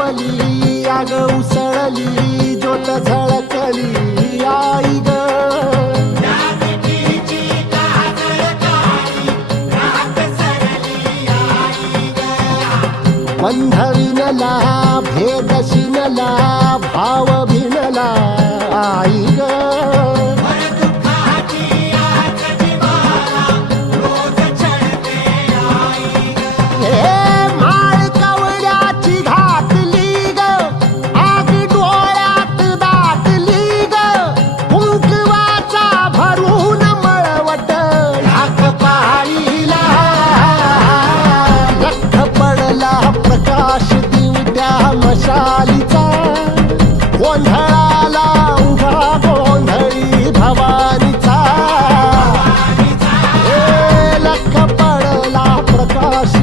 तापली आग उसळली ज्योत झळकली आई ग बंध विणला भेद शिनला भाव भिनला आई ग